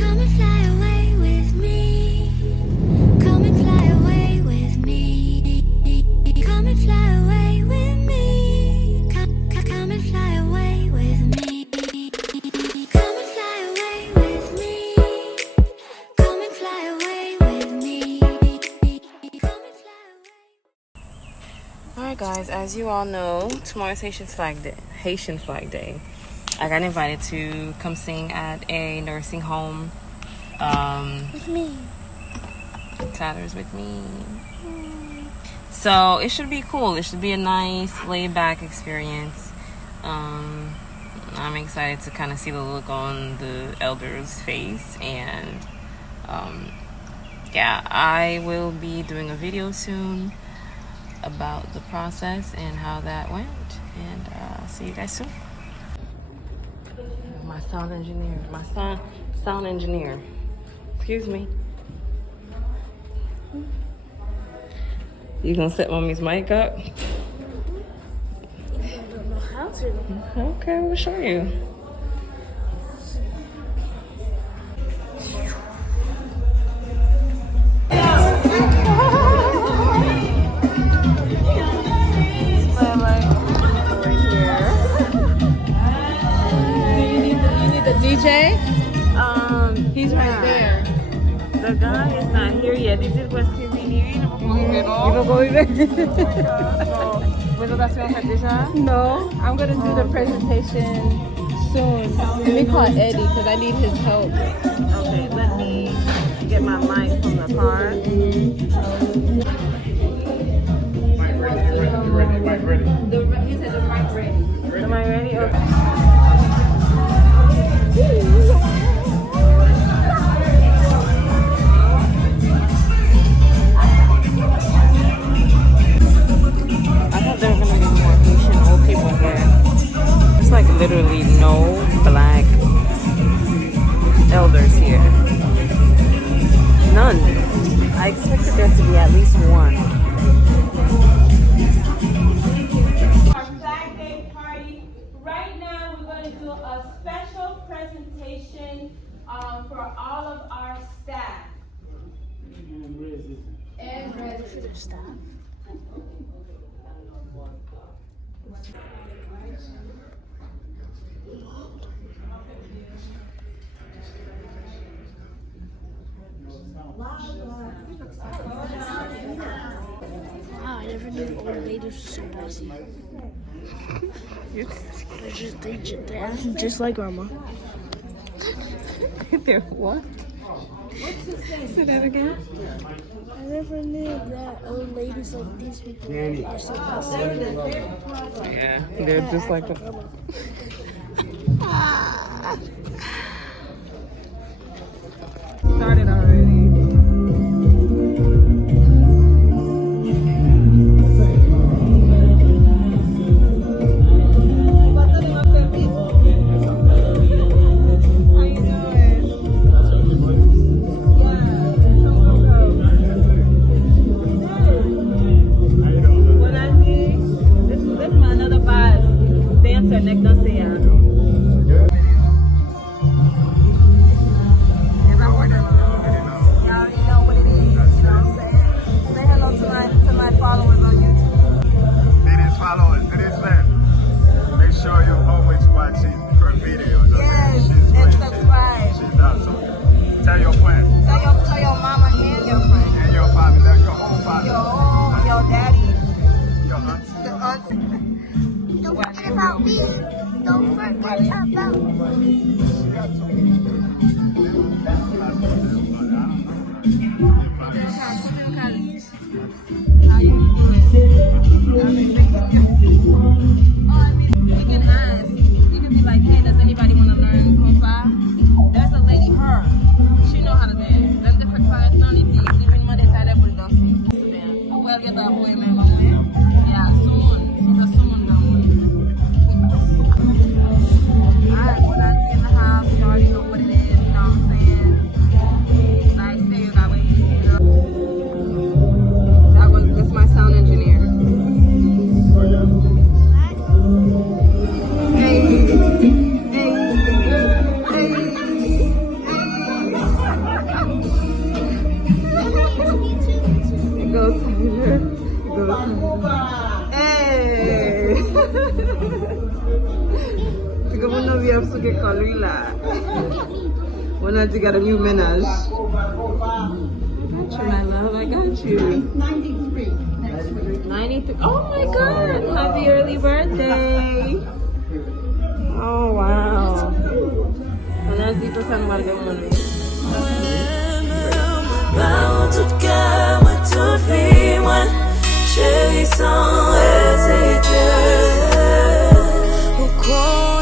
Come and fly away with me. Come and fly away with me. Come and fly away with me. Come and fly away with me. Come and fly away with me. Come and fly away with me. Come and fly away. Alright guys, as you all know, tomorrow's Haitian Flag Day. I got invited to come sing at a nursing home. With me. Tyler's with me. So it should be cool. It should be a nice laid back experience. I'm excited to kind of see the look on the elders' face, and yeah, I will be doing a video soon about the process and how that went, and see you guys soon. My sound engineer. Excuse me. You gonna set mommy's mic up? I don't know how to. Okay, we'll show you. DJ? He's right there. The guy is not here yet. This is what's convenient. No, I'm gonna do the presentation soon. Let me call Eddie because I need his help. Okay, let me get my mic from the car. Mic ready. Mic ready. He said the mic ready. Am I ready? Okay. I thought there were gonna be more Haitian old people here. There's like literally no black elders here. None. I expected there to be at least one. Our Flag Day party. Right now, we're going to do a special presentation for all of our staff. And registered staff. Wow, I never knew old ladies were so bossy. They act just like grandma. They're what? Say that again. I never knew that old ladies like these people are so bossy. Yeah, they're just like a... Started already. About me, don't forget about vie à ce que quand lui là. On a dit got a new ménage. I got you, my love. I got you. 93 next week. 93. Oh my God! Happy early birthday! Oh wow. On a 10% warga money. Pas en tout cas, moi toute vie, moi chérie sans hésiter. Pourquoi